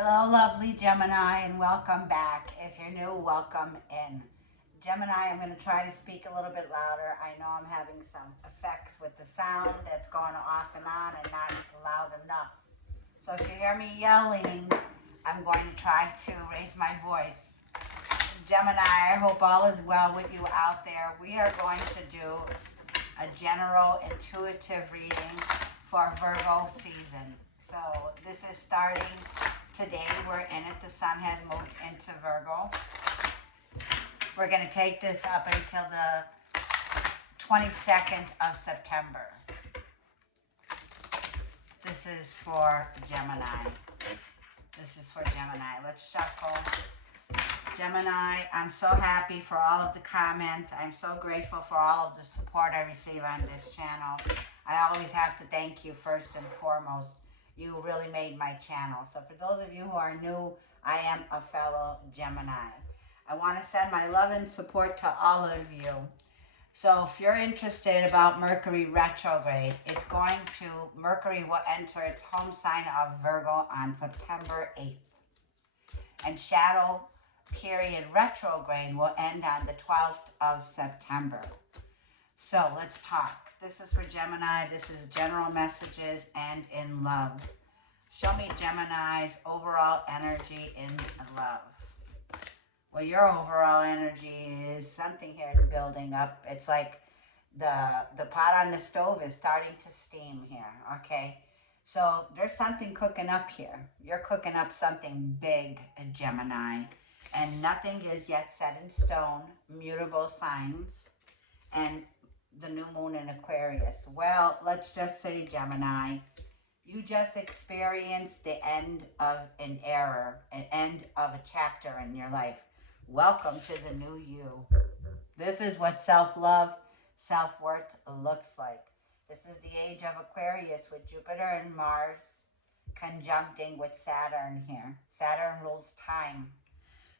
Hello, lovely Gemini, and welcome back. If you're new, welcome in. Gemini, I'm going to try to speak a little bit louder. I know I'm having some effects with the sound that's going off and on and not loud enough. So if you hear me yelling, I'm going to try to raise my voice. Gemini, I hope all is well with you out there. We are going to do a general intuitive reading for Virgo season. So this is starting today. We're in it. The sun has moved into Virgo. We're going to take this up until the 22nd of September. This is for Gemini. This is for Gemini. Let's shuffle. Gemini, I'm so happy for all of the comments. I'm so grateful for all of the support I receive on this channel. I always have to thank you first and foremost. You really made my channel. So for those of you who are new, I am a fellow Gemini. I want to send my love and support to all of you. So if you're interested about Mercury retrograde, Mercury will enter its home sign of Virgo on September 8th. And shadow period retrograde will end on the 12th of September. So let's talk. This is for Gemini. This is general messages and in love. Show me Gemini's overall energy in love. Well, your overall energy is something here is building up. It's like the pot on the stove is starting to steam here, okay? So there's something cooking up here. You're cooking up something big, Gemini. And nothing is yet set in stone. Mutable signs. And the new moon in Aquarius. Well, let's just say, Gemini, you just experienced the end of an era, an end of a chapter in your life. Welcome to the new you. This is what self-love, self-worth looks like. This is the age of Aquarius with Jupiter and Mars conjuncting with Saturn here. Saturn rules time.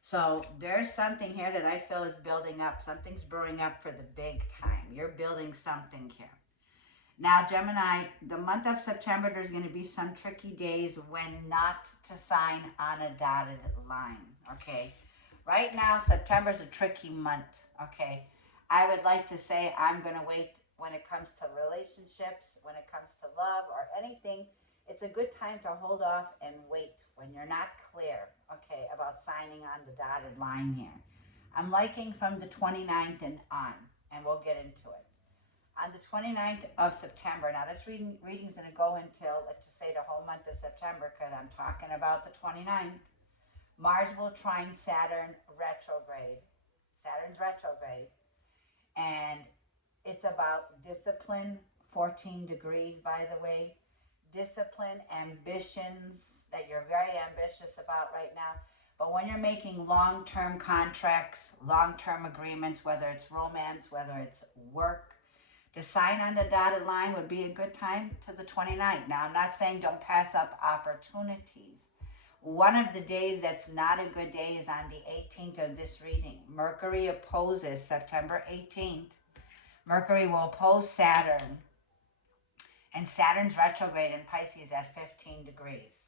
So there's something here that I feel is building up. Something's brewing up for the big time. You're building something here. Now, Gemini, the month of September, there's going to be some tricky days when not to sign on a dotted line, okay? Right now, September is a tricky month, okay? I would like to say I'm going to wait when it comes to relationships, when it comes to love or anything. It's a good time to hold off and wait when you're not clear, okay, about signing on the dotted line here. I'm liking from the 29th and on, and we'll get into it. On the 29th of September, now this reading's going to go until, let's just say, the whole month of September, because I'm talking about the 29th. Mars will trine Saturn retrograde. Saturn's retrograde. And it's about discipline, 14 degrees, by the way. Discipline, ambitions that you're very ambitious about right now. But when you're making long-term contracts, long-term agreements, whether it's romance, whether it's work, to sign on the dotted line would be a good time to the 29th. Now, I'm not saying don't pass up opportunities. One of the days that's not a good day is on the 18th of this reading. Mercury opposes September 18th. Mercury will oppose Saturn. And Saturn's retrograde in Pisces at 15 degrees.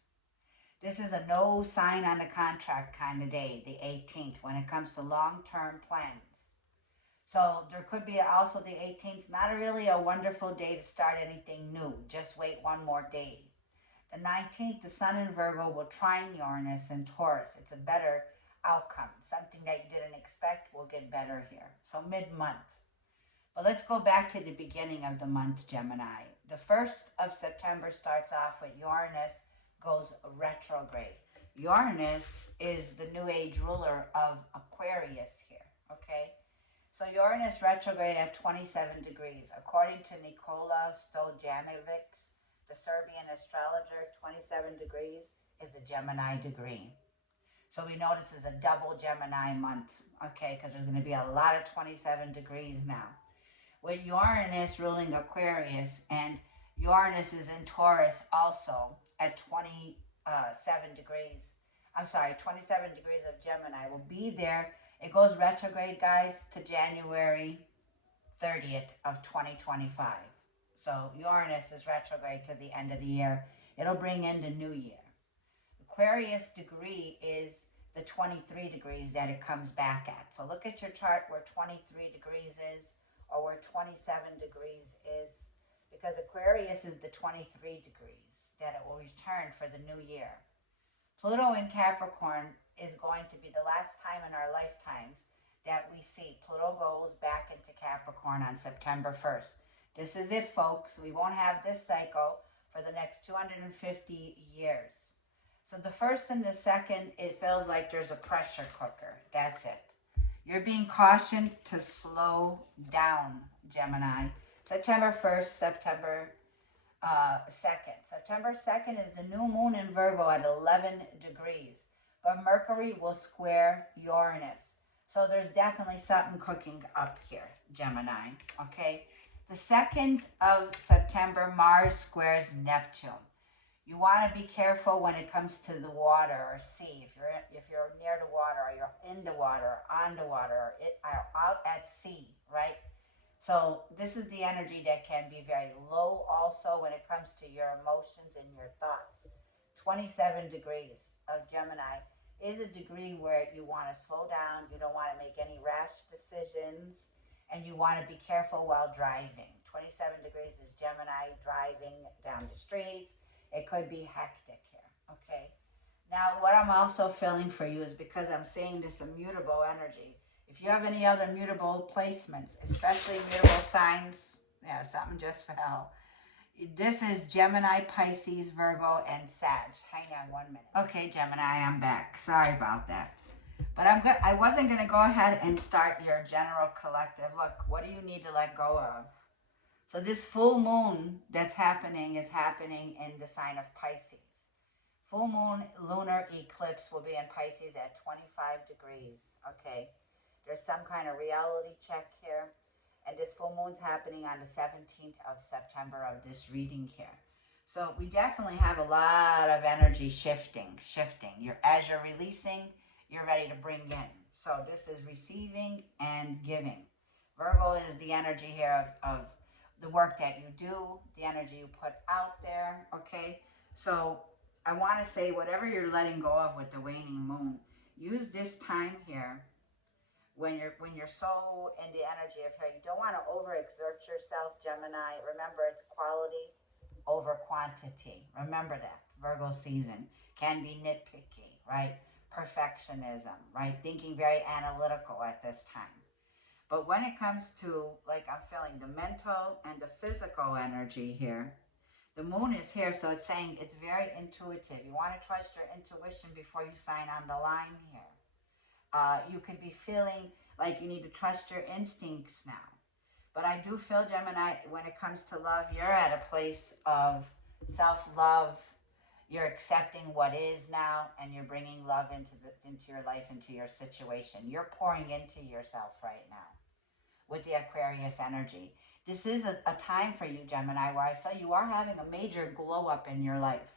This is a no sign on the contract kind of day, the 18th, when it comes to long-term plans. So there could be also the 18th, not really a wonderful day to start anything new. Just wait one more day. The 19th, the sun in Virgo will trine Uranus in Taurus. It's a better outcome. Something that you didn't expect will get better here. So mid-month. But let's go back to the beginning of the month, Gemini. The 1st of September starts off with Uranus goes retrograde. Uranus is the new age ruler of Aquarius here, okay? So Uranus retrograde at 27 degrees. According to Nikola Stojanovic, the Serbian astrologer, 27 degrees is a Gemini degree. So we know this is a double Gemini month, okay, because there's going to be a lot of 27 degrees now. With Uranus ruling Aquarius, and Uranus is in Taurus also at 27 degrees. I'm sorry, 27 degrees of Gemini will be there. It goes retrograde, guys, to January 30th of 2025. So Uranus is retrograde to the end of the year. It'll bring in the new year. Aquarius degree is the 23 degrees that it comes back at. So look at your chart where 23 degrees is or where 27 degrees is, because Aquarius is the 23 degrees that it will return for the new year. Pluto in Capricorn is going to be the last time in our lifetimes that we see Pluto goes back into Capricorn on September 1st. This is it, folks. We won't have this cycle for the next 250 years. So the first and the second, it feels like there's a pressure cooker. That's it. You're being cautioned to slow down, Gemini. September 1st, September 2nd. September 2nd is the new moon in Virgo at 11 degrees. But Mercury will square Uranus. So there's definitely something cooking up here, Gemini. Okay? The 2nd of September, Mars squares Neptune. You want to be careful when it comes to the water or sea. If you're near the water, or you're in the water, or on the water, or out at sea, right? So this is the energy that can be very low also when it comes to your emotions and your thoughts. 27 degrees of Gemini is a degree where you want to slow down. You don't want to make any rash decisions, and you want to be careful while driving. 27 degrees is Gemini driving down the streets. It could be hectic here, okay? Now, what I'm also feeling for you is because I'm seeing this immutable energy. If you have any other mutable placements, especially mutable signs, yeah, something just fell. This is Gemini, Pisces, Virgo, and Sag. Hang on 1 minute. Okay, Gemini, I'm back. Sorry about that. But I wasn't going to go ahead and start your general collective. Look, what do you need to let go of? So this full moon that's happening is happening in the sign of Pisces. Full moon lunar eclipse will be in Pisces at 25 degrees, okay? There's some kind of reality check here. And this full moon's happening on the 17th of September of this reading here. So we definitely have a lot of energy shifting. As you're releasing, you're ready to bring in. So this is receiving and giving. Virgo is the energy here of the work that you do, the energy you put out there, okay? So I want to say whatever you're letting go of with the waning moon, use this time here when you're so in the energy of her. You don't want to overexert yourself, Gemini. Remember, it's quality over quantity. Remember that. Virgo season can be nitpicky, right? Perfectionism, right? Thinking very analytical at this time. But when it comes to, like, I'm feeling the mental and the physical energy here, the moon is here, so it's saying it's very intuitive. You want to trust your intuition before you sign on the line here. You could be feeling like you need to trust your instincts now. But I do feel, Gemini, when it comes to love, you're at a place of self-love. You're accepting what is now, and you're bringing love into your life, into your situation. You're pouring into yourself right now with the Aquarius energy. This is a time for you, Gemini, where I feel you are having a major glow up in your life.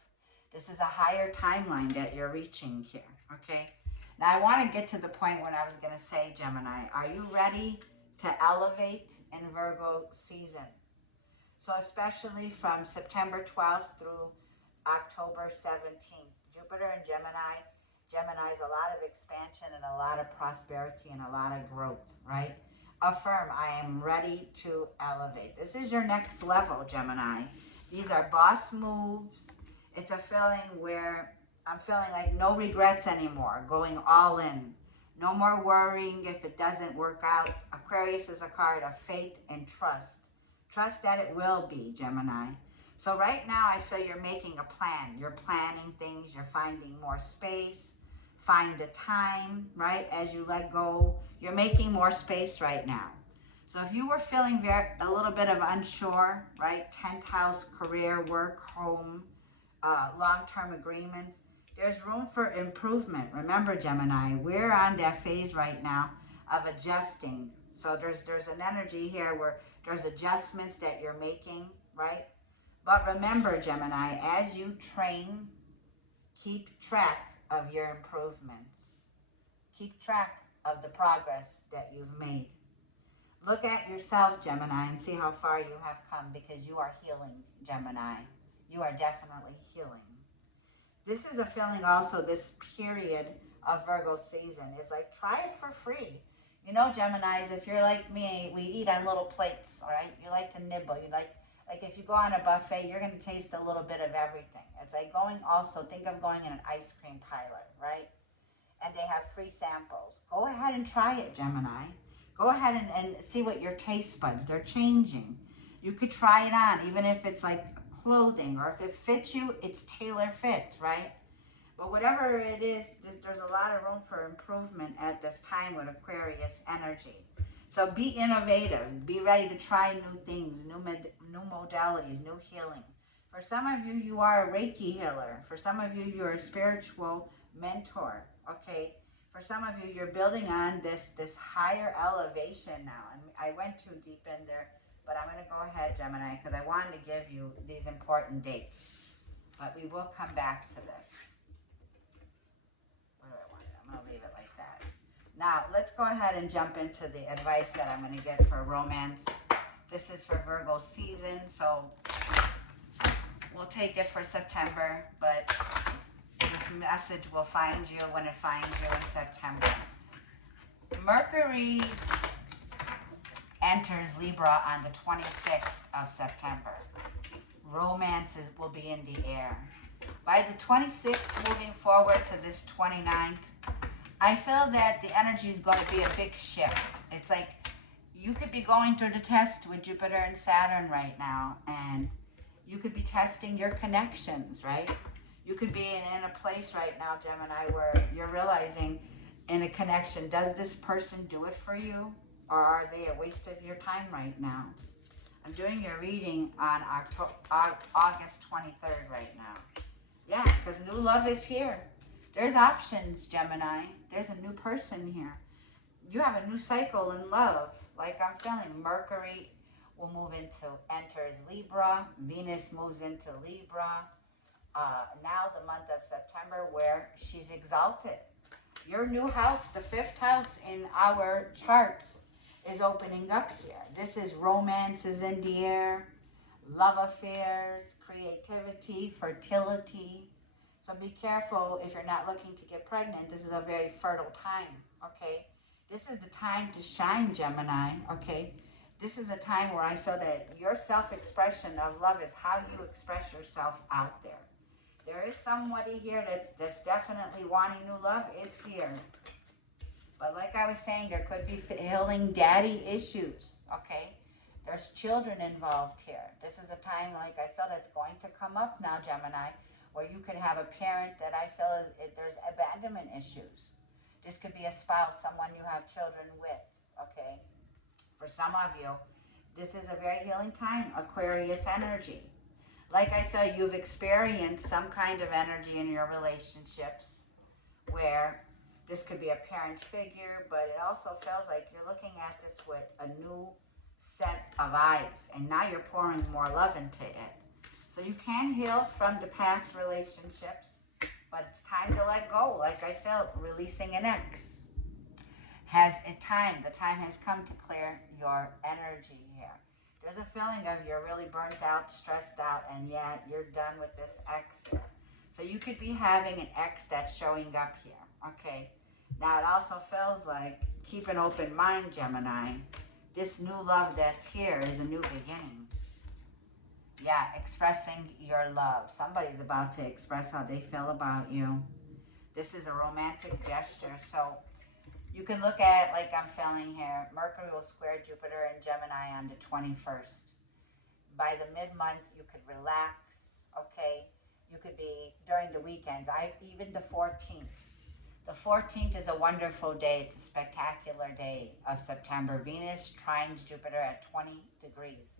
This is a higher timeline that you're reaching here, okay? Now, I want to get to the point when I was going to say, Gemini, are you ready to elevate in Virgo season? So especially from September 12th through October 17th, Jupiter and Gemini. Gemini is a lot of expansion and a lot of prosperity and a lot of growth, right? Affirm, I am ready to elevate. This is your next level, Gemini. These are boss moves. It's a feeling where I'm feeling like no regrets anymore, going all in. No more worrying if it doesn't work out. Aquarius is a card of faith and trust. Trust that it will be, Gemini. So right now I feel you're making a plan. You're planning things. You're finding more space. Find the time, right? As you let go, you're making more space right now. So if you were feeling a little bit of unsure, right? 10th house, career, work, home, long-term agreements, there's room for improvement. Remember, Gemini, we're on that phase right now of adjusting. So there's an energy here where there's adjustments that you're making, right? But remember, Gemini, as you train, keep track of your improvements. Keep track of the progress that you've made. Look at yourself, Gemini, and see how far you have come, because you are healing, Gemini. You are definitely healing. This is a feeling also, this period of Virgo season is like, try it for free. You know, Geminis, if you're like me, we eat on little plates, all right? You like to nibble. You like if you go on a buffet, you're going to taste a little bit of everything. It's like going also, think of going in an ice cream pilot, right? And they have free samples. Go ahead and try it, Gemini. Go ahead and see what your taste buds, they're changing. You could try it on, even if it's like clothing, or if it fits you, it's tailor fit, right? But whatever it is, there's a lot of room for improvement at this time with Aquarius energy. So be innovative. Be ready to try new things, new modalities, new healing. For some of you, you are a Reiki healer. For some of you, you're a spiritual mentor, okay? For some of you, you're building on this higher elevation now. And I went too deep in there, but I'm going to go ahead, Gemini, because I wanted to give you these important dates. But we will come back to this. What do I want? I'm going to leave it like that. Now, let's go ahead and jump into the advice that I'm going to get for romance. This is for Virgo season, so we'll take it for September, but this message will find you when it finds you in September. Mercury enters Libra on the 26th of September. Romances will be in the air. By the 26th, moving forward to this 29th, I feel that the energy is going to be a big shift. It's like you could be going through the test with Jupiter and Saturn right now, and you could be testing your connections, right? You could be in a place right now, Gemini, where you're realizing in a connection, does this person do it for you, or are they a waste of your time right now? I'm doing your reading on August 23rd right now. Yeah, because new love is here. There's options, Gemini. There's a new person here. You have a new cycle in love. Like I'm feeling Mercury will enters Libra. Venus moves into Libra. Now the month of September, where she's exalted. Your new house, the 5th house in our charts, is opening up here. This is romances in the air, love affairs, creativity, fertility. So be careful if you're not looking to get pregnant. This is a very fertile time, okay? This is the time to shine, Gemini, okay? This is a time where I feel that your self-expression of love is how you express yourself out there. There is somebody here that's definitely wanting new love. It's here. But like I was saying, there could be healing daddy issues, okay? There's children involved here. This is a time, like I feel it's going to come up now, Gemini, where you could have a parent that I feel there's abandonment issues. This could be a spouse, someone you have children with, okay? For some of you, this is a very healing time, Aquarius energy. Like I feel you've experienced some kind of energy in your relationships where this could be a parent figure, but it also feels like you're looking at this with a new set of eyes, and now you're pouring more love into it. So you can heal from the past relationships, but it's time to let go. Like I felt, releasing an ex has a time. The time has come to clear your energy here. There's a feeling of you're really burnt out, stressed out, and yet you're done with this ex here. So you could be having an ex that's showing up here, okay? Now it also feels like, keep an open mind, Gemini. This new love that's here is a new beginning. Yeah, expressing your love. Somebody's about to express how they feel about you. This is a romantic gesture. So you can look at, like I'm feeling here, Mercury will square Jupiter and Gemini on the 21st. By the mid-month, you could relax, okay? You could be during the weekends, even the 14th. The 14th is a wonderful day. It's a spectacular day of September. Venus trines Jupiter at 20 degrees.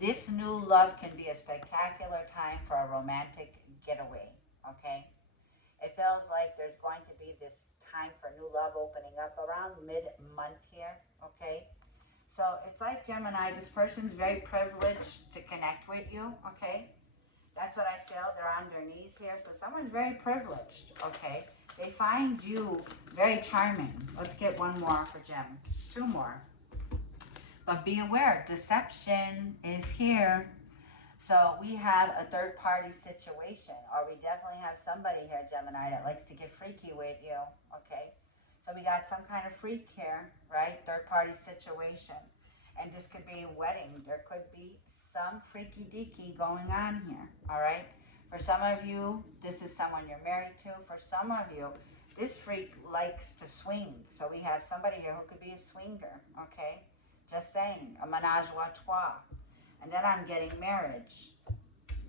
This new love can be a spectacular time for a romantic getaway, okay? It feels like there's going to be this time for new love opening up around mid-month here, okay? So it's like, Gemini, this person's very privileged to connect with you, okay? That's what I feel. They're on their knees here. So someone's very privileged, okay? They find you very charming. Let's get one more for Gem. 2 more. But be aware, deception is here. So we have a third party situation, or we definitely have somebody here, Gemini, that likes to get freaky with you, okay? So we got some kind of freak here, right? Third party situation. And this could be a wedding. There could be some freaky deaky going on here, all right? For some of you, this is someone you're married to. For some of you, this freak likes to swing. So we have somebody here who could be a swinger, okay? Just saying, a menage a trois. And then I'm getting marriage.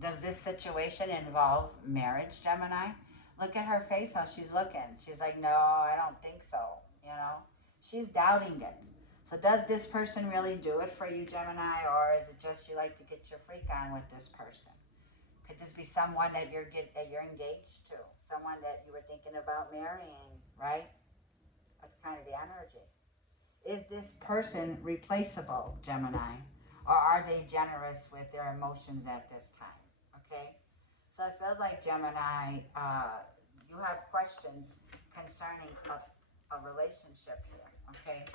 Does this situation involve marriage, Gemini? Look at her face, how she's looking. She's like, no, I don't think so, you know? She's doubting it. So does this person really do it for you, Gemini, or is it just you like to get your freak on with this person? Could this be someone that you're engaged to? Someone that you were thinking about marrying, right? That's kind of the energy. Is this person replaceable, Gemini? Or are they generous with their emotions at this time? Okay? So it feels like, Gemini, you have questions concerning a relationship here, okay?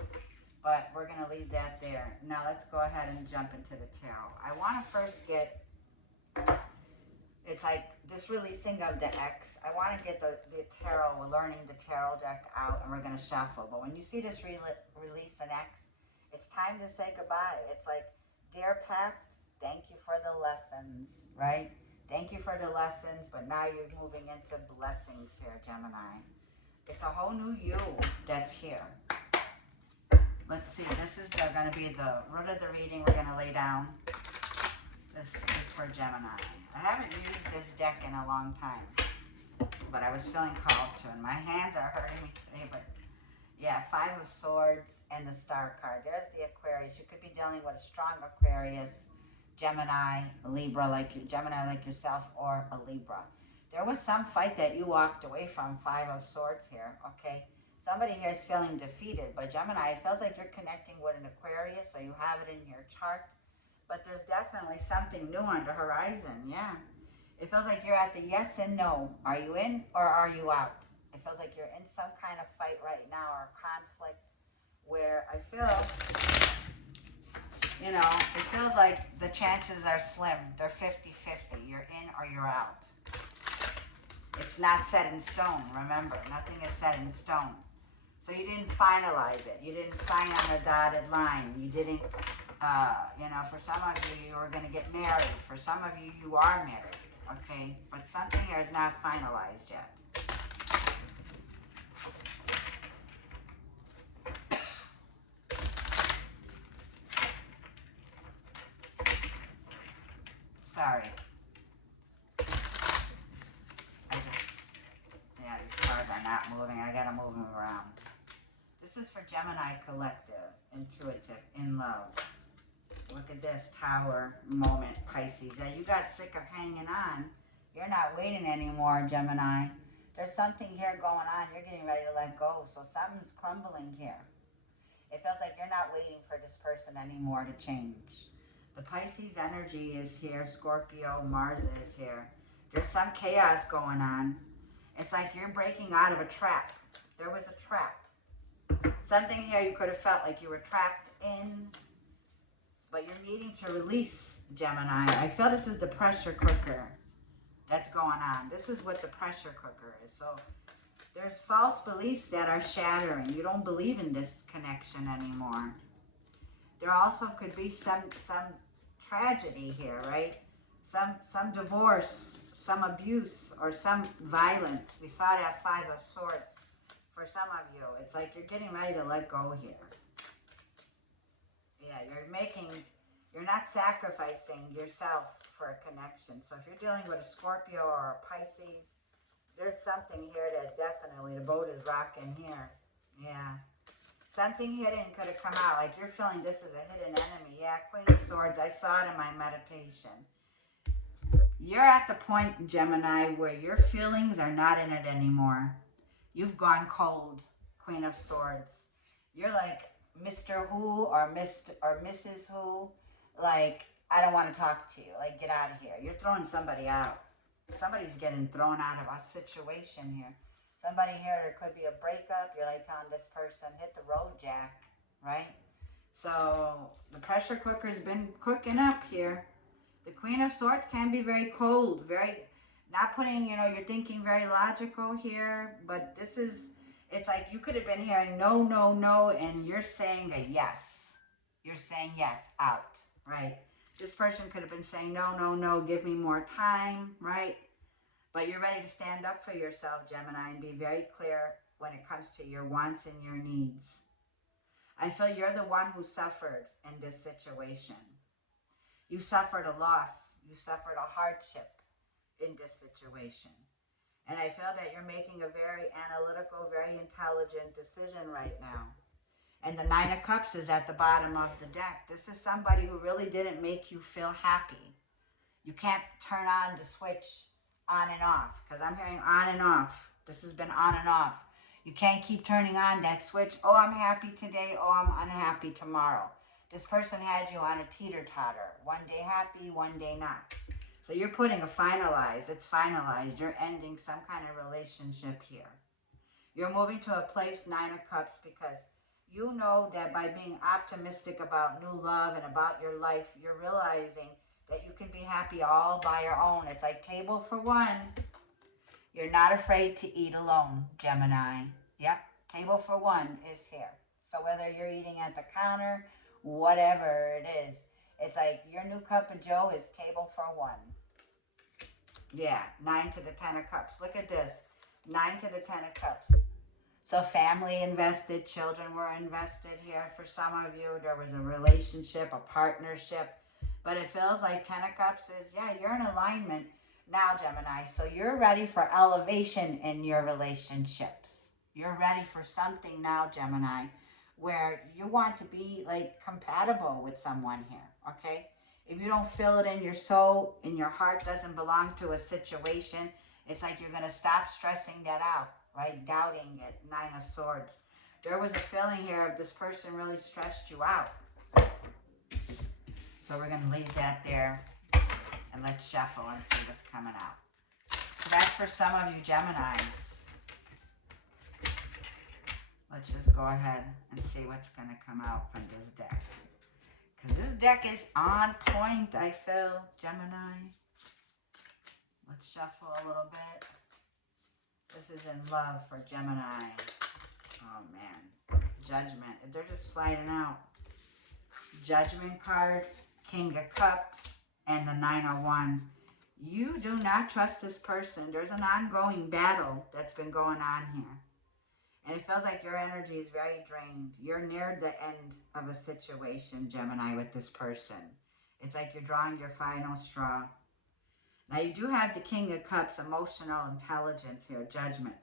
But we're going to leave that there. Now let's go ahead and jump into the tarot. I want to first get, it's like this releasing of the X. I want to get the tarot, we're learning the tarot deck out, and we're going to shuffle. But when you see this release an X, it's time to say goodbye. It's like, dear past, thank you for the lessons, right? Thank you for the lessons, but now you're moving into blessings here, Gemini. It's a whole new you that's here. Let's see, this is going to be the root of the reading we're going to lay down. This is for Gemini. I haven't used this deck in a long time, but I was feeling called to, and my hands are hurting me today, but yeah, 5 of Swords and the Star card. There's the Aquarius. You could be dealing with a strong Aquarius, Gemini, Libra, Gemini like yourself, or a Libra. There was some fight that you walked away from, 5 of Swords here, okay? Somebody here is feeling defeated, but Gemini, it feels like you're connecting with an Aquarius, or you have it in your chart, but there's definitely something new on the horizon, yeah. It feels like you're at the yes and no. Are you in or are you out? It feels like you're in some kind of fight right now, or conflict, where I feel, you know, it feels like the chances are slim. They're 50-50. You're in or you're out. It's not set in stone, remember. Nothing is set in stone. So you didn't finalize it. You didn't sign on a dotted line. You didn't, you know, for some of you, you were going to get married. For some of you, you are married, okay? But something here is not finalized yet. Sorry. Yeah, these cards are not moving. I gotta move them around. This is for Gemini collective, intuitive, in love. Look at this, Tower moment, Pisces. Yeah, you got sick of hanging on. You're not waiting anymore, Gemini. There's something here going on. You're getting ready to let go. So something's crumbling here. It feels like you're not waiting for this person anymore to change. The Pisces energy is here. Scorpio, Mars is here. There's some chaos going on. It's like you're breaking out of a trap. There was a trap. Something here you could have felt like you were trapped in, but you're needing to release, Gemini. I feel this is the pressure cooker that's going on. This is what the pressure cooker is. So there's false beliefs that are shattering. You don't believe in this connection anymore. There also could be some tragedy here, right? Some divorce, some abuse, or some violence. We saw that 5 of Swords for some of you. It's like you're getting ready to let go here. Yeah, you're not sacrificing yourself for a connection. So if you're dealing with a Scorpio or a Pisces, there's something here that definitely, the boat is rocking here. Yeah. Something hidden could have come out. Like you're feeling this is a hidden enemy. Yeah, Queen of Swords. I saw it in my meditation. You're at the point, Gemini, where your feelings are not in it anymore. You've gone cold, Queen of Swords. You're like Mr. Who or Mrs. Who. Like, I don't want to talk to you. Like, get out of here. You're throwing somebody out. Somebody's getting thrown out of a situation here. Somebody here, there could be a breakup. You're like telling this person, hit the road, Jack, right? So the pressure cooker's been cooking up here. The Queen of Swords can be very cold, very, not putting, you know, you're thinking very logical here, but this is, it's like you could have been hearing no, no, no, and you're saying a yes. You're saying yes out, right? This person could have been saying no, no, no, give me more time, right? But you're ready to stand up for yourself, Gemini, and be very clear when it comes to your wants and your needs. I feel you're the one who suffered in this situation. You suffered a loss. You suffered a hardship in this situation. And I feel that you're making a very analytical, very intelligent decision right now. And the Nine of Cups is at the bottom of the deck. This is somebody who really didn't make you feel happy. You can't turn on the switch on and off, because I'm hearing on and off. This has been on and off. You can't keep turning on that switch. Oh, I'm happy today. Oh, I'm unhappy tomorrow. This person had you on a teeter-totter. One day happy, one day not. So you're putting a finalize. It's finalized. You're ending some kind of relationship here. You're moving to a place, Nine of Cups, because you know that by being optimistic about new love and about your life, you're realizing that you can be happy all by your own. It's like table for one. You're not afraid to eat alone, Gemini. Yep, table for one is here. So whether you're eating at the counter, whatever it is, it's like your new cup of joe is table for one. Yeah, 9 to the 10 of Cups. Look at this. 9 to the 10 of Cups. So family invested, children were invested here. For some of you, there was a relationship, a partnership. But it feels like 10 of Cups is, yeah, you're in alignment now, Gemini. So you're ready for elevation in your relationships. You're ready for something now, Gemini, where you want to be like compatible with someone here, okay? If you don't feel it in your soul, in your heart doesn't belong to a situation, it's like you're going to stop stressing that out, right? Doubting it. 9 of Swords. There was a feeling here of this person really stressed you out. So we're going to leave that there and let's shuffle and see what's coming out. So that's for some of you Geminis. Let's just go ahead and see what's going to come out from this deck. Because this deck is on point, I feel, Gemini. Let's shuffle a little bit. This is in love for Gemini. Oh, man. Judgment. They're just sliding out. Judgment card, King of Cups, and the 9 of Wands. You do not trust this person. There's an ongoing battle that's been going on here. And it feels like your energy is very drained. You're near the end of a situation, Gemini, with this person. It's like you're drawing your final straw. Now, you do have the King of Cups, emotional intelligence here, judgment.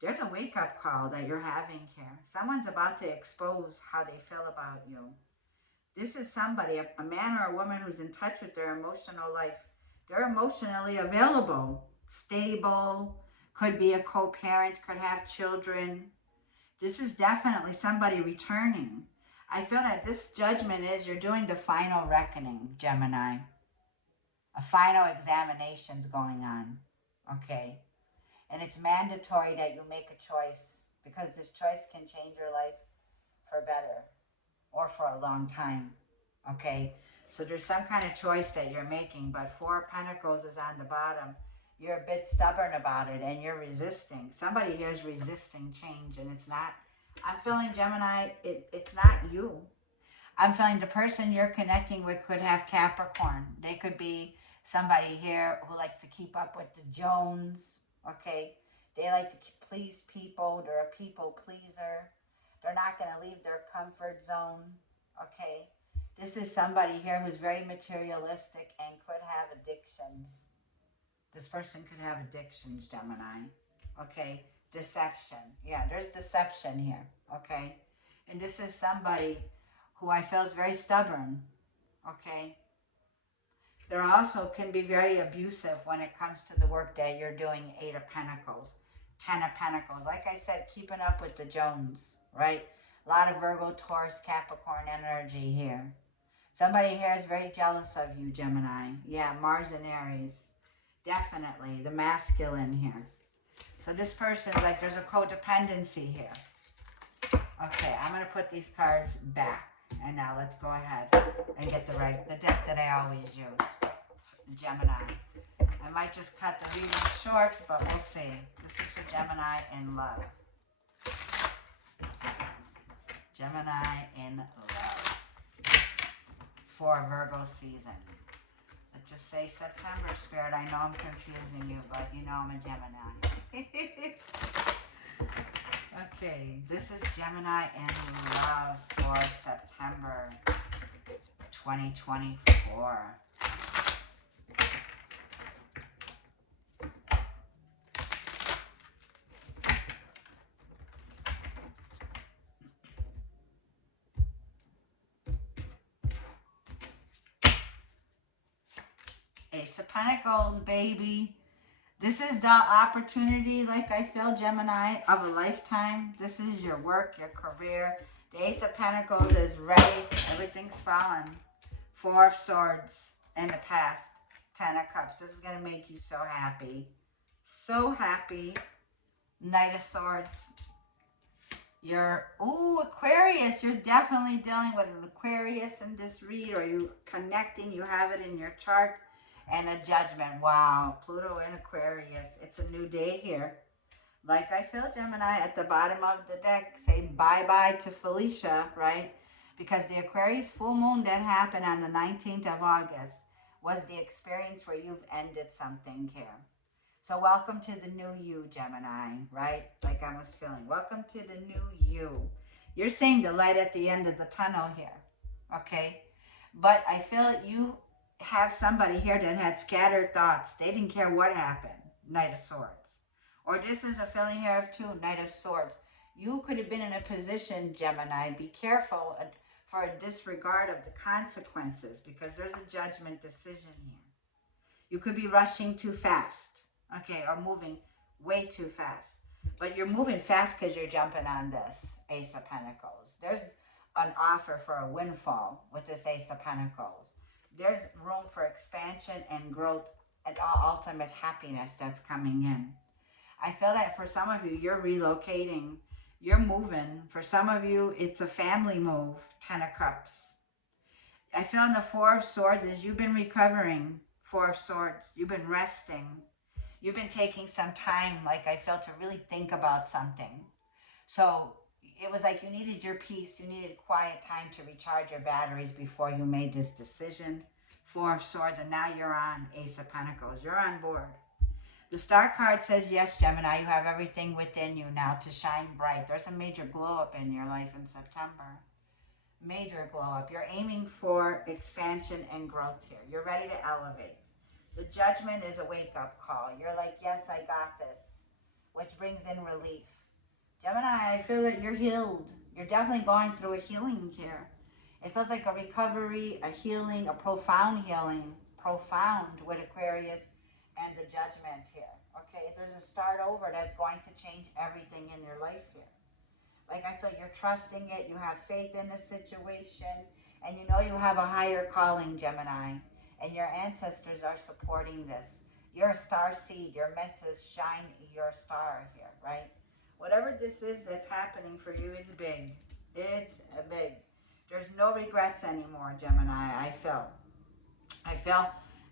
There's a wake-up call that you're having here. Someone's about to expose how they feel about you. This is somebody, a man or a woman who's in touch with their emotional life. They're emotionally available, stable, could be a co-parent, could have children. This is definitely somebody returning. I feel that this judgment is you're doing the final reckoning, Gemini. A final examination's going on, okay? And it's mandatory that you make a choice because this choice can change your life for better or for a long time, okay? So there's some kind of choice that you're making, but 4 of Pentacles is on the bottom. You're a bit stubborn about it and you're resisting. Somebody here is resisting change and it's not, I'm feeling, Gemini, it's not you. I'm feeling the person you're connecting with could have Capricorn. They could be somebody here who likes to keep up with the Jones, okay? They like to please people. They're a people pleaser. They're not going to leave their comfort zone, okay? This is somebody here who's very materialistic and could have addictions. This person could have addictions, Gemini, okay? Deception. Yeah, there's deception here, okay? And this is somebody who I feel is very stubborn, okay? There also can be very abusive when it comes to the work that you're doing. 8 of Pentacles, 10 of Pentacles. Like I said, keeping up with the Jones, right? A lot of Virgo, Taurus, Capricorn energy here. Somebody here is very jealous of you, Gemini. Yeah, Mars and Aries. Definitely, the masculine here. So this person, like there's a codependency here. Okay, I'm going to put these cards back. And now let's go ahead and get the deck that I always use. Gemini. I might just cut the reading short, but we'll see. This is for Gemini in love. Gemini in love. For Virgo season. Let's just say September, Spirit. I know I'm confusing you, but you know I'm a Gemini. Okay, this is Gemini in love for September 2024. Ace of Pentacles, baby. This is the opportunity, like I feel, Gemini, of a lifetime. This is your work, your career. The Ace of Pentacles is ready. Everything's fallen. Four of Swords in the past. Ten of Cups. This is going to make you so happy. So happy. Knight of Swords. You're, ooh, Aquarius. You're definitely dealing with an Aquarius in this read, or you connecting. You have it in your chart. And a Judgment. Wow. Pluto in Aquarius. It's a new day here. Like I feel, Gemini, at the bottom of the deck, say bye-bye to Felicia, right? Because the Aquarius full moon that happened on the 19th of August was the experience where you've ended something here. So welcome to the new you, Gemini, right? Like I was feeling. Welcome to the new you. You're seeing the light at the end of the tunnel here, okay? But I feel you have somebody here that had scattered thoughts. They didn't care what happened. Knight of Swords. Or this is a feeling here of two, Knight of Swords. You could have been in a position, Gemini, be careful for a disregard of the consequences, because there's a judgment decision here. You could be rushing too fast, okay, or moving way too fast. But you're moving fast because you're jumping on this Ace of Pentacles. There's an offer for a windfall with this Ace of Pentacles. There's room for expansion and growth and ultimate happiness that's coming in. I feel that for some of you, you're relocating, you're moving. For some of you, it's a family move, Ten of Cups. I feel in the Four of Swords is you've been recovering, Four of Swords. You've been resting. You've been taking some time, like I felt, to really think about something. So it was like you needed your peace. You needed quiet time to recharge your batteries before you made this decision. Four of Swords, and now you're on Ace of Pentacles. You're on board. The Star card says, yes, Gemini, you have everything within you now to shine bright. There's a major glow up in your life in September. Major glow up. You're aiming for expansion and growth here. You're ready to elevate. The Judgment is a wake-up call. You're like, yes, I got this, which brings in relief. Gemini, I feel that you're healed. You're definitely going through a healing here. It feels like a recovery, a healing, a profound healing. Profound with Aquarius and the Judgment here. Okay, there's a start over that's going to change everything in your life here. Like I feel you're trusting it, you have faith in the situation, and you know you have a higher calling, Gemini, and your ancestors are supporting this. You're a star seed. You're meant to shine your star here, right? Whatever this is that's happening for you, it's big. It's big. There's no regrets anymore, Gemini, I feel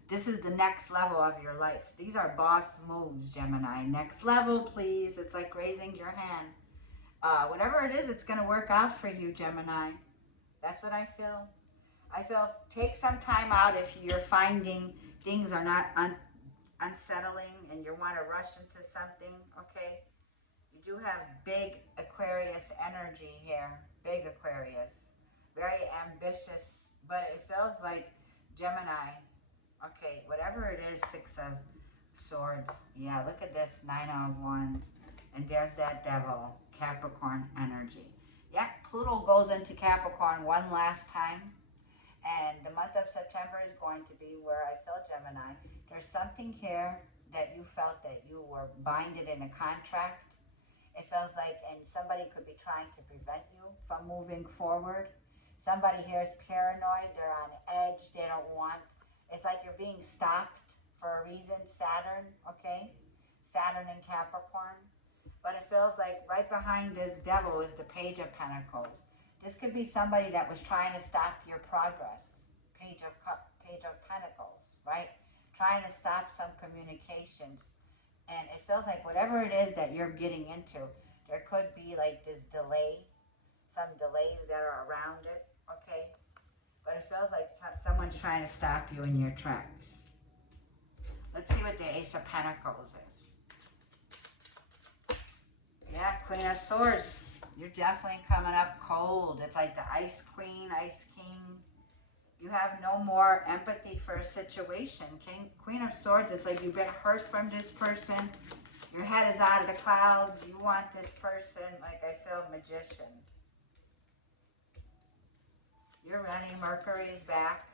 this is the next level of your life. These are boss moves, Gemini. Next level, please. It's like raising your hand. Whatever it is, it's going to work out for you, Gemini. That's what I feel. I feel take some time out if you're finding things are not unsettling and you want to rush into something, okay? You do have big Aquarius energy here. Big Aquarius. Very ambitious. But it feels like Gemini. Okay, whatever it is, Six of Swords. Yeah, look at this, Nine of Wands. And there's that Devil, Capricorn energy. Yeah, Pluto goes into Capricorn one last time. And the month of September is going to be where I felt, Gemini, there's something here that you felt that you were binded in a contract. It feels like, and somebody could be trying to prevent you from moving forward. Somebody here is paranoid. They're on edge. They don't want. It's like you're being stopped for a reason. Saturn, okay? Saturn and Capricorn. But it feels like right behind this Devil is the Page of Pentacles. This could be somebody that was trying to stop your progress. Page of Pentacles, right? trying to stop some communications. And it feels like whatever it is that you're getting into, there could be like this delay, some delays that are around it, okay? But it feels like someone's trying to stop you in your tracks. Let's see what the Ace of Pentacles is. Yeah, Queen of Swords. You're definitely coming up cold. It's like the Ice Queen, Ice King. You have no more empathy for a situation. Queen of Swords, it's like you've been hurt from this person. Your head is out of the clouds. You want this person, like I feel Magician. You're ready. Mercury's back.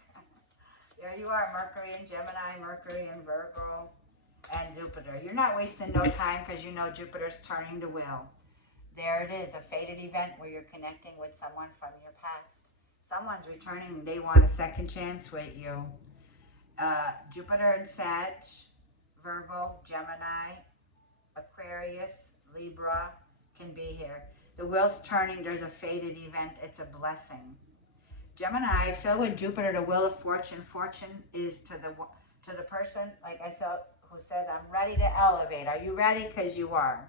There you are, Mercury and Gemini, Mercury and Virgo, and Jupiter. You're not wasting no time because you know Jupiter's turning the wheel. There it is, a fated event where you're connecting with someone from your past. Someone's returning. They want a second chance with you. Jupiter and Sag, Virgo, Gemini, Aquarius, Libra can be here. The wheel's turning. There's a fated event. It's a blessing. Gemini, I feel with Jupiter, the wheel of fortune. Fortune is to the person, like I felt, who says, I'm ready to elevate. Are you ready? Because you are.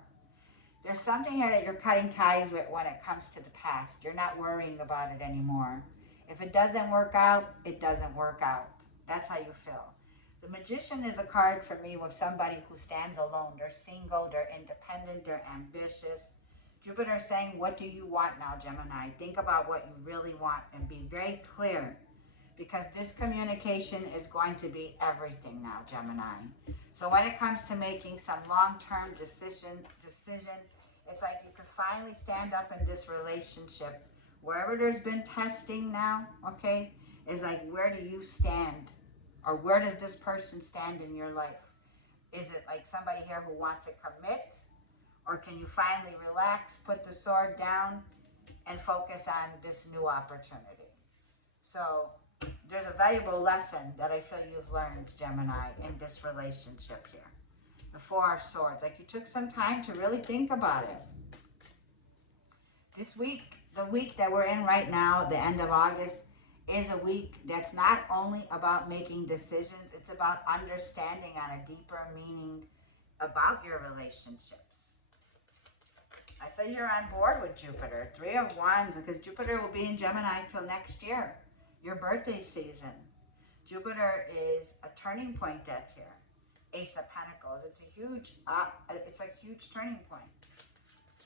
There's something here that you're cutting ties with when it comes to the past. You're not worrying about it anymore. If it doesn't work out, it doesn't work out. That's how you feel. The Magician is a card for me with somebody who stands alone. They're single, they're independent, they're ambitious. Jupiter is saying, what do you want now, Gemini? Think about what you really want and be very clear, because this communication is going to be everything now, Gemini. So when it comes to making some long-term decision, it's like you could finally stand up in this relationship. Wherever there's been testing now, okay, is like, where do you stand? Or where does this person stand in your life? Is it like somebody here who wants to commit? Or can you finally relax, put the sword down, and focus on this new opportunity? So there's a valuable lesson that I feel you've learned, Gemini, in this relationship here. The Four of Swords. Like you took some time to really think about it. This week, the week that we're in right now, the end of August, is a week that's not only about making decisions, it's about understanding on a deeper meaning about your relationships. I feel you're on board with Jupiter. Three of Wands, because Jupiter will be in Gemini till next year, your birthday season. Jupiter is a turning point that's here. Ace of Pentacles. It's a huge turning point.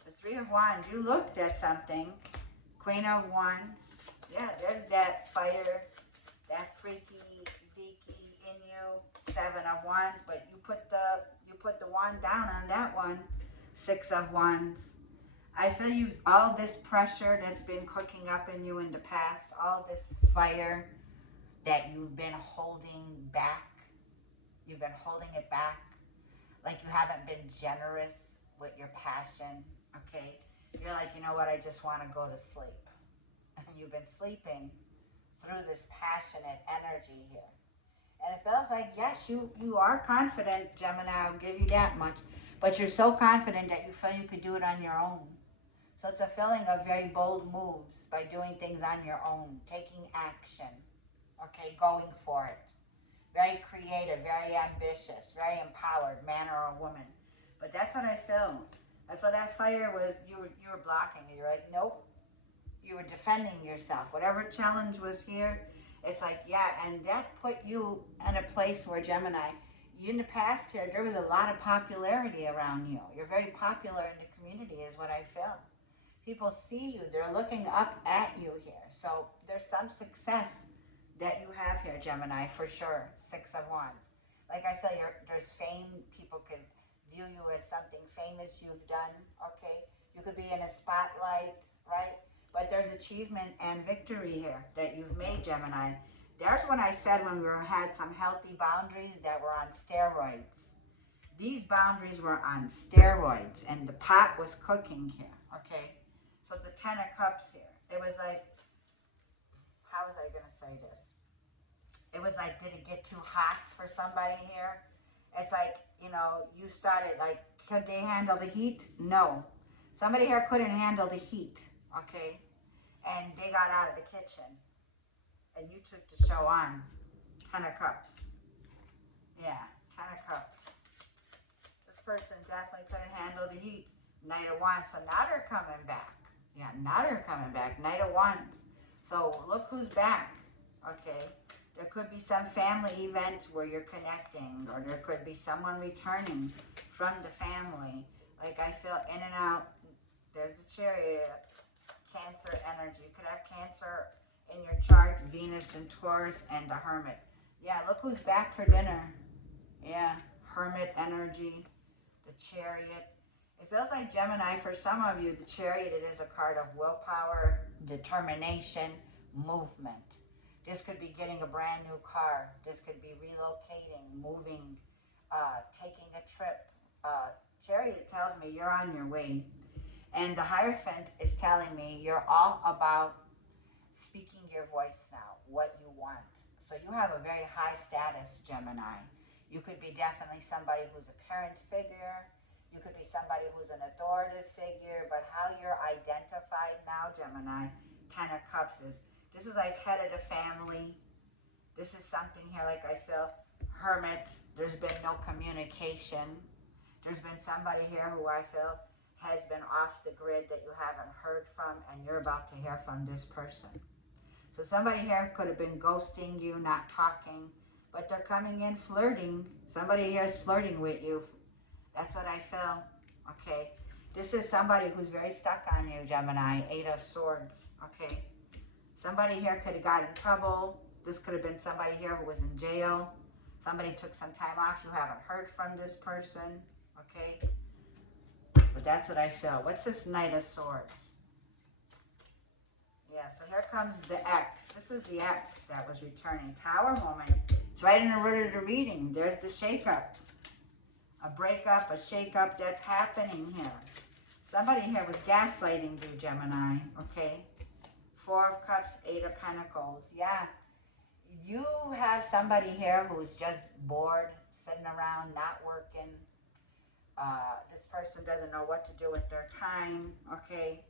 The Three of Wands. You looked at something. Queen of Wands. Yeah, there's that fire, that freaky deaky in you. Seven of Wands, but you put the wand down on that one. Six of Wands. I feel you, all this pressure that's been cooking up in you in the past, all this fire that you've been holding back. You've been holding it back. Like you haven't been generous with your passion, okay? You're like, you know what, I just want to go to sleep. And you've been sleeping through this passionate energy here. And it feels like, yes, you are confident, Gemini, I'll give you that much. But you're so confident that you feel you could do it on your own. So it's a feeling of very bold moves by doing things on your own, taking action, okay, going for it. Very creative, very ambitious, very empowered, man or a woman. But that's what I feel. I feel that fire was, you were blocking it. You're like, nope. You were defending yourself. Whatever challenge was here, it's like, yeah, and that put you in a place where, Gemini, in the past here, there was a lot of popularity around you. You're very popular in the community is what I feel. People see you. They're looking up at you here. So there's some success that you have here, Gemini, for sure. Six of Wands. Like I feel there's fame. People could view you as something famous you've done, okay? You could be in a spotlight, right? But there's achievement and victory here that you've made, Gemini. There's what I said when we had some healthy boundaries that were on steroids. These boundaries were on steroids, and the pot was cooking here, okay? So the Ten of Cups here, it was like, how was I going to say this? It was like, did it get too hot for somebody here? It's like, you know, you started like, could they handle the heat? No. Somebody here couldn't handle the heat, okay? And they got out of the kitchen. And you took the show on. Ten of Cups. Yeah, 10 of Cups. This person definitely couldn't handle the heat. Knight of Wands. So now they're coming back. Yeah, now they're coming back. Knight of Wands. So look who's back. Okay. There could be some family event where you're connecting, or there could be someone returning from the family. Like I feel in and out. There's the Chariot. Cancer energy. You could have Cancer in your chart, Venus and Taurus, and the Hermit. Yeah, look who's back for dinner. Yeah, Hermit energy, the Chariot. It feels like Gemini, for some of you, the Chariot, it is a card of willpower, determination, movement. This could be getting a brand new car. This could be relocating, moving, taking a trip. Chariot tells me you're on your way. And the Hierophant is telling me you're all about speaking your voice now, what you want. So you have a very high status, Gemini. You could be definitely somebody who's a parent figure. You could be somebody who's an authoritative figure. But how you're identified now, Gemini, 10 of Cups is, this is like head of the family. This is something here like I feel Hermit. There's been no communication. There's been somebody here who I feel has been off the grid that you haven't heard from, and you're about to hear from this person. So somebody here could have been ghosting you, not talking, but they're coming in flirting. Somebody here is flirting with you. That's what I feel. Okay. This is somebody who's very stuck on you, Gemini. 8 of Swords. Okay. Somebody here could have got in trouble. This could have been somebody here who was in jail. Somebody took some time off. You haven't heard from this person. Okay. But that's what I feel. What's this Knight of Swords? Yeah, so here comes the X. This is the X that was returning. Tower moment. It's right in the root of the reading. There's the shakeup. A breakup, a shakeup that's happening here. Somebody here was gaslighting you, Gemini. Okay. 4 of Cups, 8 of Pentacles. Yeah. You have somebody here who's just bored, sitting around, not working. This person doesn't know what to do with their time, okay?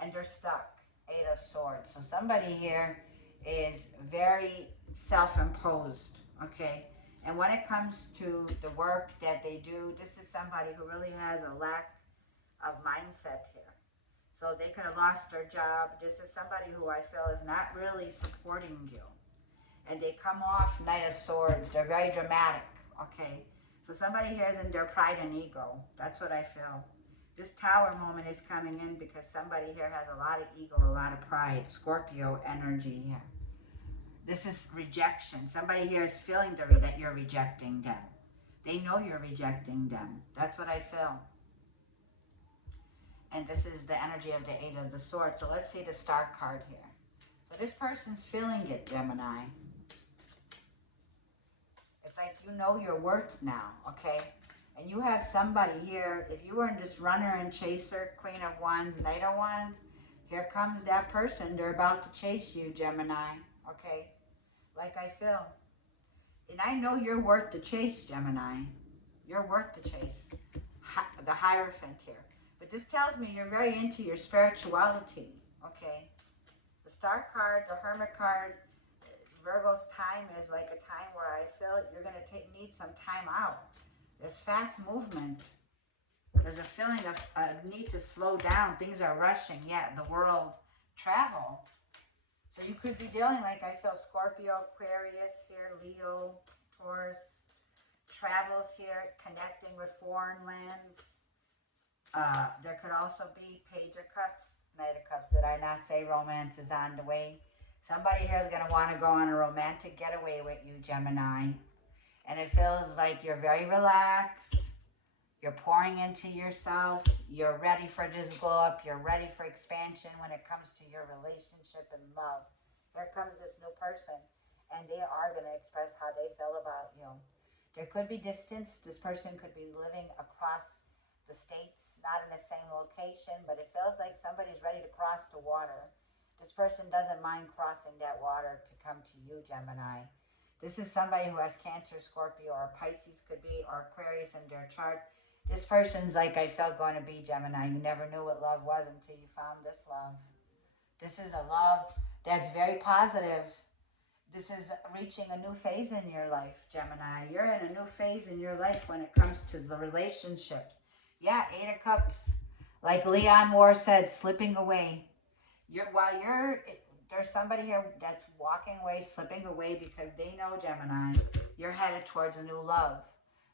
And they're stuck. 8 of Swords. So somebody here is very self-imposed, okay? And when it comes to the work that they do, this is somebody who really has a lack of mindset here. So they could have lost their job. This is somebody who I feel is not really supporting you. And they come off Knight of Swords. They're very dramatic, okay? So somebody here is in their pride and ego. That's what I feel. This Tower moment is coming in because somebody here has a lot of ego, a lot of pride. Scorpio energy here. This is rejection. Somebody here is feeling that you're rejecting them. They know you're rejecting them. That's what I feel. And this is the energy of the 8 of Swords. So let's see the Star card here. So this person's feeling it, Gemini. It's like you know your worth now, okay? And you have somebody here, if you were in this runner and chaser, Queen of Wands, Knight of Wands, here comes that person. They're about to chase you, Gemini, okay? Like I feel. And I know you're worth the chase, Gemini. You're worth the chase. The Hierophant here. But this tells me you're very into your spirituality, okay? The Star card, the Hermit card, Virgo's time is like a time where I feel you're going to need some time out. There's fast movement. There's a feeling of a need to slow down. Things are rushing. Yeah, the world travel. So you could be dealing, like I feel, Scorpio, Aquarius here, Leo, Taurus. Travels here, connecting with foreign lands. There could also be Page of Cups, Knight of Cups. Did I not say romance is on the way? Somebody here is going to want to go on a romantic getaway with you, Gemini. And it feels like you're very relaxed. You're pouring into yourself. You're ready for this glow up. You're ready for expansion when it comes to your relationship and love. Here comes this new person. And they are going to express how they feel about you. There could be distance. This person could be living across the states, not in the same location. But it feels like somebody's ready to cross the water. This person doesn't mind crossing that water to come to you, Gemini. This is somebody who has Cancer, Scorpio, or Pisces could be, or Aquarius in their chart. This person's like I felt going to be, Gemini. You never knew what love was until you found this love. This is a love that's very positive. This is reaching a new phase in your life, Gemini. You're in a new phase in your life when it comes to the relationships. Yeah, Eight of Cups. Like Leon Moore said, slipping away. There's somebody here that's walking away, slipping away because they know, Gemini, you're headed towards a new love.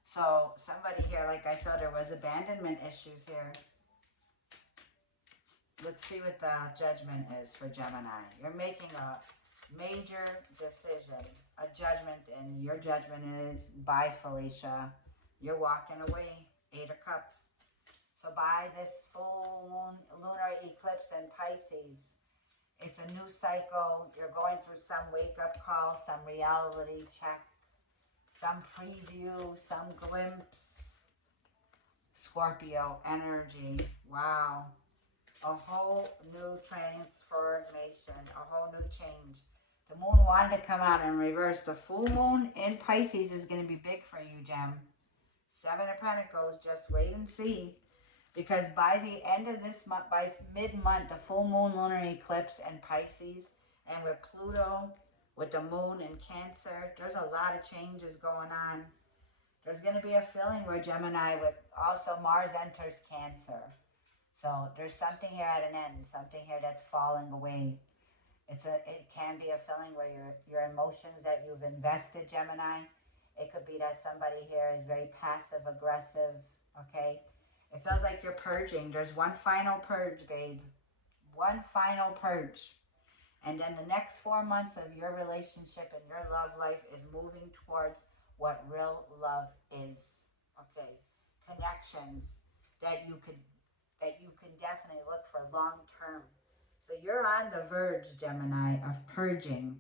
So somebody here, like I feel there was abandonment issues here. Let's see what the judgment is for Gemini. You're making a major decision, a judgment, and your judgment is, bye, Felicia. You're walking away. Eight of Cups. So by this full moon lunar eclipse in Pisces, it's a new cycle. You're going through some wake-up call, some reality check, some preview, some glimpse. Scorpio energy. Wow. A whole new transformation, a whole new change. The moon wanted to come out in reverse. The full moon in Pisces is going to be big for you, Gem. Seven of Pentacles, just wait and see. Because by the end of this month, by mid-month, the full moon lunar eclipse in Pisces, and with Pluto, with the moon in Cancer, there's a lot of changes going on. There's going to be a feeling where Gemini, with also Mars enters Cancer. So there's something here at an end, something here that's falling away. It can be a feeling where your emotions that you've invested, Gemini. It could be that somebody here is very passive aggressive, okay? It feels like you're purging. There's one final purge, babe. One final purge. And then the next 4 months of your relationship and your love life is moving towards what real love is, okay? Connections that you can definitely look for long term. So you're on the verge, Gemini, of purging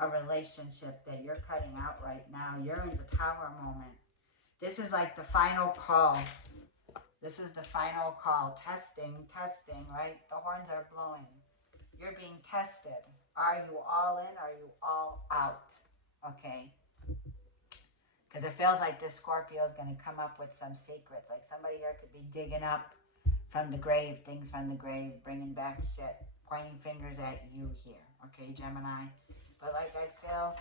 a relationship that you're cutting out right now. You're in the Tower moment. This is like the final call. This is the final call. Testing, right? The horns are blowing. You're being tested. Are you all in? Are you all out? Okay. Because it feels like this Scorpio is going to come up with some secrets. Like somebody here could be digging up from the grave, things from the grave, bringing back shit, pointing fingers at you here. Okay, Gemini? But like I feel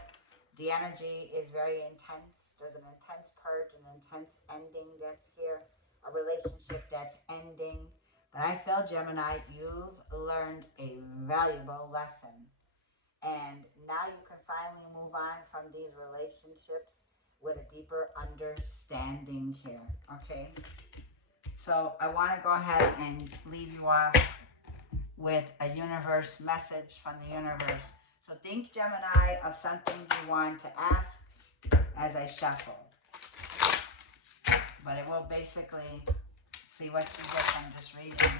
the energy is very intense. There's an intense purge, an intense ending that's here. A relationship that's ending. But I feel, Gemini, you've learned a valuable lesson. And now you can finally move on from these relationships with a deeper understanding here, okay? So I want to go ahead and leave you off with a universe message from the universe. So think, Gemini, of something you want to ask as I shuffle. But it will basically see what you get from just reading.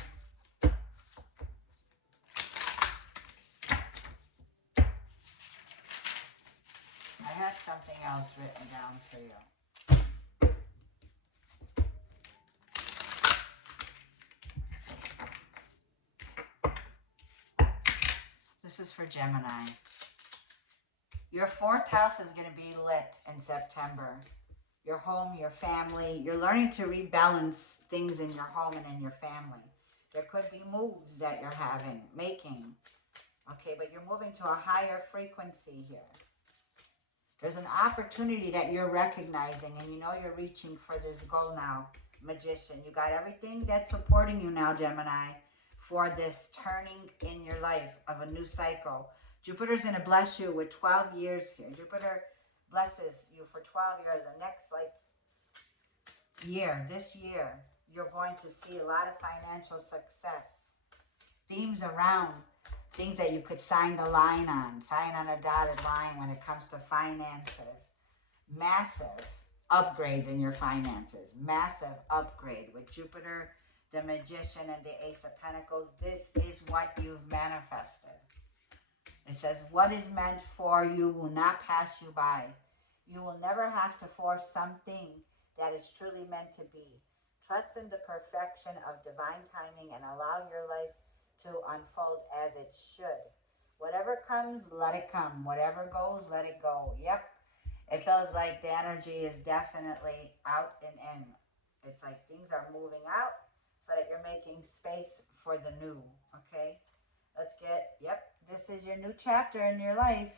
I had something else written down for you. This is for Gemini. Your 4th house is going to be lit in September. Your home, your family. You're learning to rebalance things in your home and in your family. There could be moves that you're making. Okay, but you're moving to a higher frequency here. There's an opportunity that you're recognizing, and you know you're reaching for this goal now, Magician. You got everything that's supporting you now, Gemini, for this turning in your life of a new cycle. Jupiter's going to bless you with 12 years here. Jupiter blesses you for 12 years. The next, year, this year, you're going to see a lot of financial success. Themes around things that you could sign a dotted line when it comes to finances. Massive upgrades in your finances. Massive upgrade with Jupiter, the Magician, and the Ace of Pentacles. This is what you've manifested. It says, what is meant for you will not pass you by. You will never have to force something that is truly meant to be. Trust in the perfection of divine timing and allow your life to unfold as it should. Whatever comes, let it come. Whatever goes, let it go. Yep. It feels like the energy is definitely out and in. It's like things are moving out so that you're making space for the new. Okay? Let's get, yep, this is your new chapter in your life.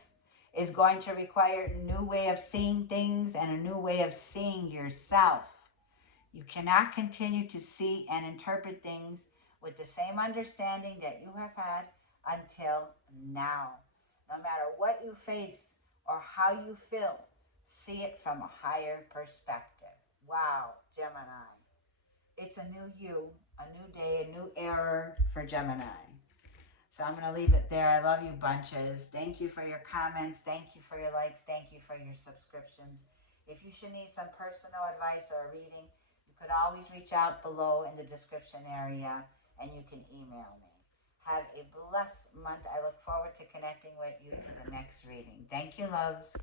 is going to require a new way of seeing things and a new way of seeing yourself. You cannot continue to see and interpret things with the same understanding that you have had until now. No matter what you face or how you feel, see it from a higher perspective. Wow, Gemini. It's a new you, a new day, a new era for Gemini. So I'm going to leave it there. I love you bunches. Thank you for your comments. Thank you for your likes. Thank you for your subscriptions. If you should need some personal advice or a reading, you could always reach out below in the description area and you can email me. Have a blessed month. I look forward to connecting with you to the next reading. Thank you, loves.